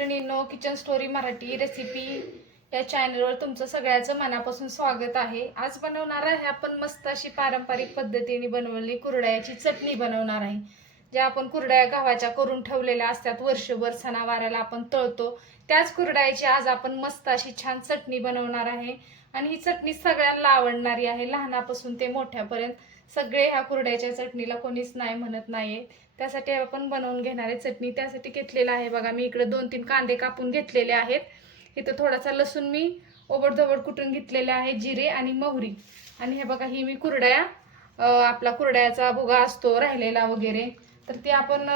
मैत्रिणींनो kitchen story Marathi recipe या चॅनलवर तुमचं सगळ्याचं मनापासून स्वागत आहे. आज बनवणार आहे आपण मस्त अशी पारंपरिक पद्धतीने बनवलेली कुरड्याची चटणी बनवणार आहे. ज्या आपण कुरड्या गव्हाच्या करून ठेवलेल्या असतात वर्षभर सणावाराला आपण तळतो. त्याच कुरड्याची आज आपण मस्त अशी छान चटणी बनवणार आहे. आणि ही चटणी सगळ्यांना आवडणारी आहे. लहानापासून ते मोठ्यापर्यंत सगळे ह्या कुरड्याच्या चटणीला कोणीच नाही म्हणत नाही त्यासाठी आपण बनवून घेणार आहे चटणी. त्यासाठी घेतलेलं आहे बघा मी इकडे दोन तीन कांदे कापून घेतलेले आहेत. इथं थोडासा लसूण मी ओबडधोबड कुटून घेतलेले आहे जिरे आणि मोहरी. आणि हे बघा ही मी कुरड्या आपला कुरड्याचा भुगा असतो राहिलेला वगैरे. तर ते आपण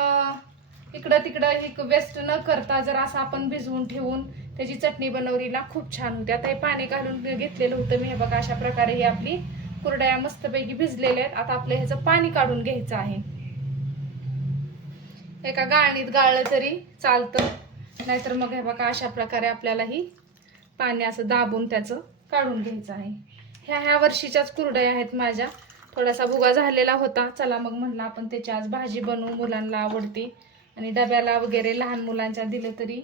इकडं तिकडं हे वेस्ट न करता जर असं आपण भिजवून ठेवून त्याची चटणी बनवलीला खूप छान होते. आता हे पाणी घालून घेतलेलं होतं मी. हे बघा अशा प्रकारे ही आपली कुरड्या मस्तपैकी भिजलेल्या आहेत. आता आपलं ह्याचं पाणी काढून घ्यायचं आहे. एका गाळणीत गाळलं तरी चालतं. नाहीतर मग हे बघा अशा प्रकारे आपल्याला ही पाणी असं दाबून त्याचं काढून घ्यायचं आहे. ह्या ह्या वर्षीच्याच कुरड्या आहेत माझ्या. थोडासा भुगा झालेला होता. चला मग म्हणलं आपण त्याची आज भाजी बनवू. मुलांना आवडते. आणि डब्याला वगैरे लहान मुलांच्या दिलं तरी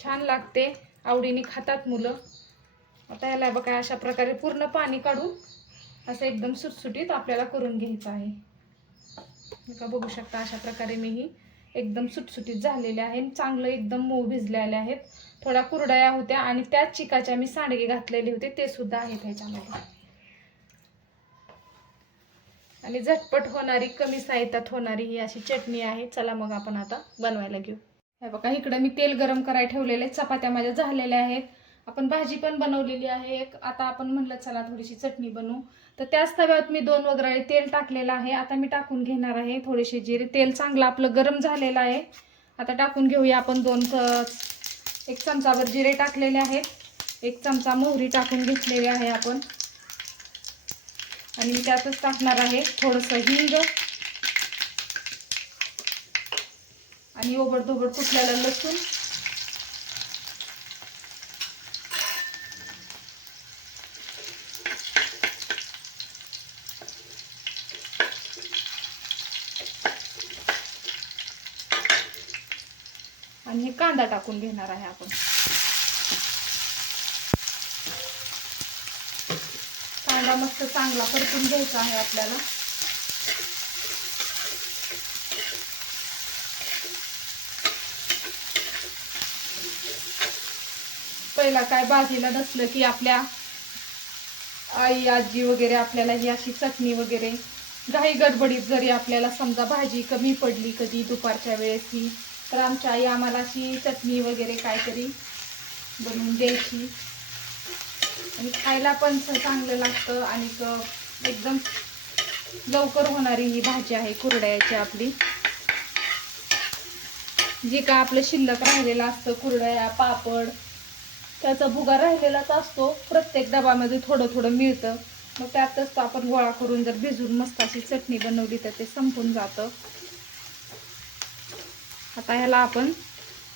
छान लागते. आवडीने खातात मुलं. आता ह्याला बघा अशा प्रकारे पूर्ण पाणी काढून असं एकदम सुटसुटीत आपल्याला करून घ्यायचं आहे. का बघू शकता अशा प्रकारे मी ही एकदम सुटसुटीत झालेले आहे. चांगलं एकदम मऊ भिजलेले आहेत. थोड्या कुरड्या होत्या आणि त्याच चिकाच्या मी सांडगे घातलेले होते. ते सुद्धा आहेत ह्याच्यामध्ये. आणि झटपट होणारी कमी साहित्यात होणारी ही अशी चटणी आहे. चला मग आपण आता बनवायला घेऊ. हे बघा इकडे मी तेल गरम करायला ठेवलेले आहेत. चपात्या माझ्या झालेल्या आहेत. आपण भाजी पण बनवलेली आहे. एक आता आपण म्हणलं चला थोडीशी चटणी बनवू. तर त्याच तव्यात मी दोन वगैरे तेल टाकलेलं आहे. आता मी टाकून घेणार आहे थोडेसे जिरे. तेल चांगलं आपलं गरम झालेलं आहे. आता टाकून घेऊया आपण दोन च- एक चमचावर जिरे टाकलेले आहेत. एक चमचा मोहरी टाकून घेतलेली आहे आपण. आणि मी त्यातच टाकणार आहे थोडंसं हिंग. आणि ओबडधोबड कुठल्याला लसूण. आणि हे कांदा टाकून घेणार आहे आपण. कांदा मस्त चांगला परतून घ्यायचा आहे आपल्याला. पहिला काय भाजीला नसलं की आपल्या आई आजी वगैरे आपल्याला ही अशी चटणी वगैरे घाई गडबडीत जरी आपल्याला समजा भाजी कमी पडली कधी दुपारच्या वेळेस ही तर आमच्या आई आम्हाला अशी चटणी वगैरे काहीतरी बनवून द्यायची. आणि खायला पण चांगलं लागतं आणि एकदम लवकर होणारी ही भाजी आहे कुरड्याची आपली. जे का आपलं शिल्लक राहिलेलं असतं कुरड्या पापड त्याचा भुगा राहिलेलाच असतो. प्रत्येक डबामध्ये थोडं थोडं मिळतं. मग त्यातच तो आपण गोळा करून जर भिजून मस्त अशी चटणी बनवली तर ते संपून जातं. आता ह्याला आपण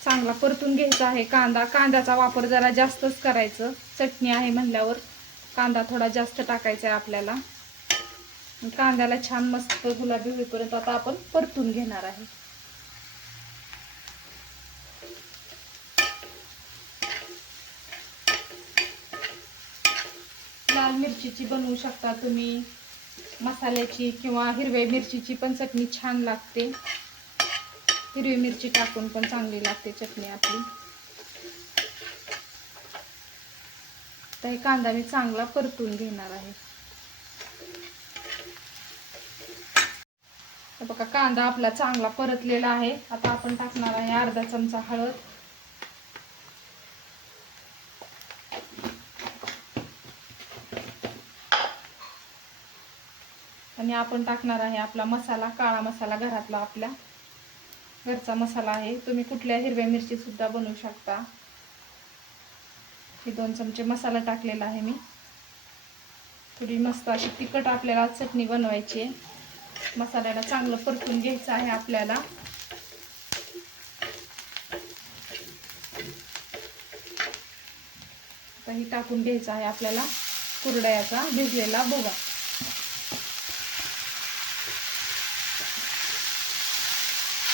चांगला परतून घ्यायचा आहे कांदा. कांद्याचा वापर जरा जास्तच करायचं. चटणी आहे म्हणल्यावर कांदा थोडा जास्त टाकायचा आहे आपल्याला. कांद्याला छान मस्त गुलाबी होईपर्यंत आता आपण परतून घेणार आहे. लाल मिरचीची बनवू शकता तुम्ही. मसाल्याची किंवा हिरव्या मिरचीची पण चटणी छान लागते. हिरवी मिरची टाकून पण चांगली लागते चटणी आपली. तर हे कांदा मी चांगला परतून घेणार आहे. बघा कांदा आपला चांगला परतलेला आहे. आता आपण टाकणार आहे अर्धा चमचा हळद. आणि आपण टाकणार आहे आपला मसाला काळा मसाला घरातला आपल्या घरचा मसाला आहे. तुम्ही कुठल्या हिरव्या मिरचीसुद्धा बनवू शकता. हे दोन चमचे मसाला टाकलेला आहे मी. थोडी मस्त अशी तिखट आपल्याला चटणी बनवायची आहे. मसाल्याला चांगलं परतून घ्यायचं आहे आपल्याला. आता ही टाकून घ्यायचं आहे आपल्याला कुरडयाचा भिजलेला बोगा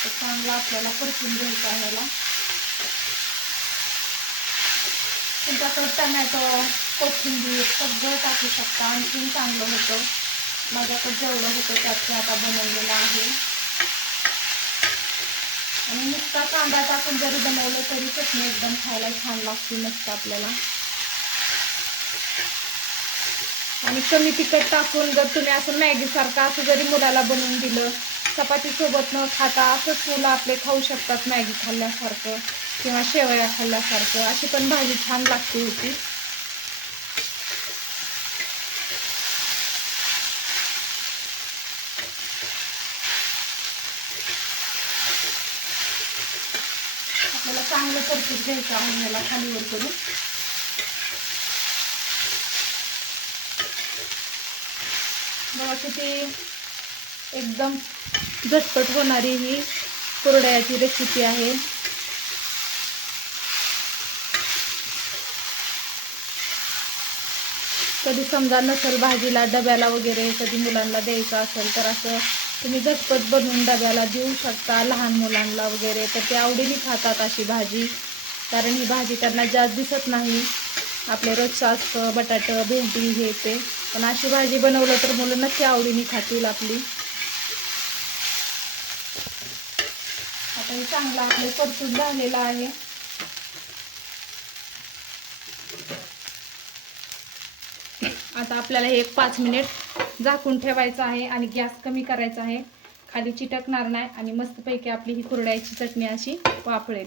तर चांगला आपल्याला परतून घ्यायचा आहे याला. तुमच्याकडे टमॅटो कोथिंबीर सगळं टाकू शकता. आणखीन चांगलं होतं. माझ्याकडे जेवढं होतं त्यात आता बनवलेलं आहे. आणि नुसता कांदा टाकून जरी बनवलं तरी चटणी एकदम खायला छान लागते मस्त आपल्याला. आणि कमी तिखट टाकून जर तुम्ही असं मॅगीसारखं असं जरी मुलाला बनवून दिलं चपातीसोबत न खाता असंच मुलं आपले खाऊ शकतात मॅगी खाल्ल्यासारखं किंवा शेवया खाल्ल्यासारखं. अशी पण भाजी छान लागते होती. आपल्याला चांगलं परतून घ्यायचं आहे याला खालीवर करून. बघा किती एकदम झटपट होणारी ही कुरडयाची रेसिपी आहे. कधी समजा नसेल भाजीला डब्याला वगैरे कधी मुलांना द्यायचं असेल तर असं तुम्ही झटपट बनवून डब्याला देऊ शकता लहान मुलांना वगैरे. तर ते आवडीने खातात अशी भाजी. कारण ही भाजी त्यांना जास्त दिसत नाही. आपले रोजचं असतं बटाटं भेंडी हे ते. पण अशी भाजी बनवलं तर मुलं नक्की आवडीने खातील आपली. आणि चांगला आपलं आपले परतून झालेला आहे. आता आपल्याला हे एक पाच मिनिट झाकून ठेवायचं आहे आणि गॅस कमी करायचा आहे. खाली चिटकणार नाही आणि मस्तपैकी आपली ही कुरड्याची चटणी अशी वापरेल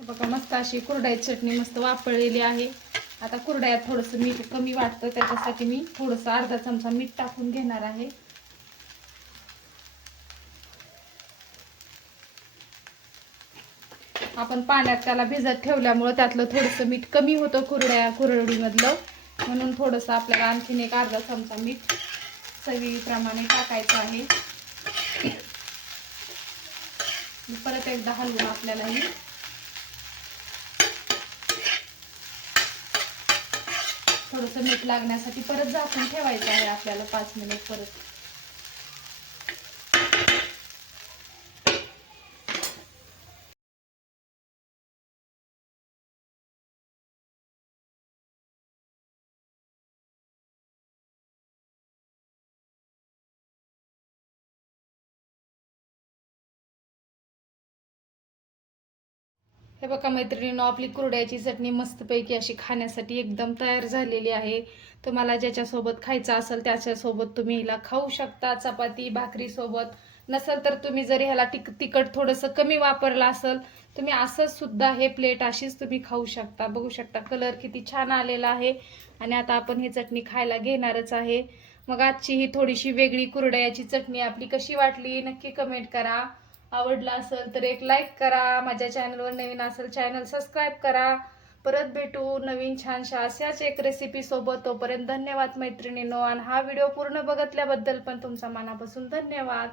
बघा मस्त अशी कुरड्याची चटणी मस्त वापरलेली आहे. आता कुरड्यात थोडंसं मीठ कमी वाटतं त्याच्यासाठी मी थोडंसं अर्धा चमचा मीठ टाकून घेणार आहे. आपण पाण्यात त्याला भिजत ठेवल्यामुळं त्यातलं थोडंसं मीठ कमी होतं कुरड्या कुरडीमधलं. म्हणून थोडंसं आपल्याला आणखीन एक अर्धा चमचा मीठ चवीप्रमाणे टाकायचं आहे. परत एकदा हलवून आपल्याला ही थोडंसं मीठ लागण्यासाठी परत झाकून ठेवायचं आहे आपल्याला पाच मिनिट परत. हे बघा मैत्रिणीनं आपली कुरड्याची चटणी मस्तपैकी अशी खाण्यासाठी एकदम तयार झालेली आहे. तुम्हाला ज्याच्यासोबत खायचं असेल त्याच्यासोबत तुम्ही हिला खाऊ शकता चपाती भाकरीसोबत नसेल तर तुम्ही जरी ह्याला तिक तिखट थोडंसं कमी वापरलं असेल तुम्ही असंच सुद्धा हे प्लेट अशीच तुम्ही खाऊ शकता. बघू शकता कलर किती छान आलेला आहे आणि आता आपण ही चटणी खायला घेणारच आहे. मग आजची ही थोडीशी वेगळी कुरड्याची चटणी आपली कशी वाटली नक्की कमेंट करा. आवडला असेल तर एक लाईक करा माझ्या चॅनलवर नवीन असेल चॅनल सबस्क्राईब करा. परत भेटू नवीन छानशा अशाच एक रेसिपी सोबत. तोपर्यंत धन्यवाद मैत्रिणीनो. आणि हा व्हिडिओ पूर्ण बघितल्याबद्दल पण तुमचा मनापासून धन्यवाद.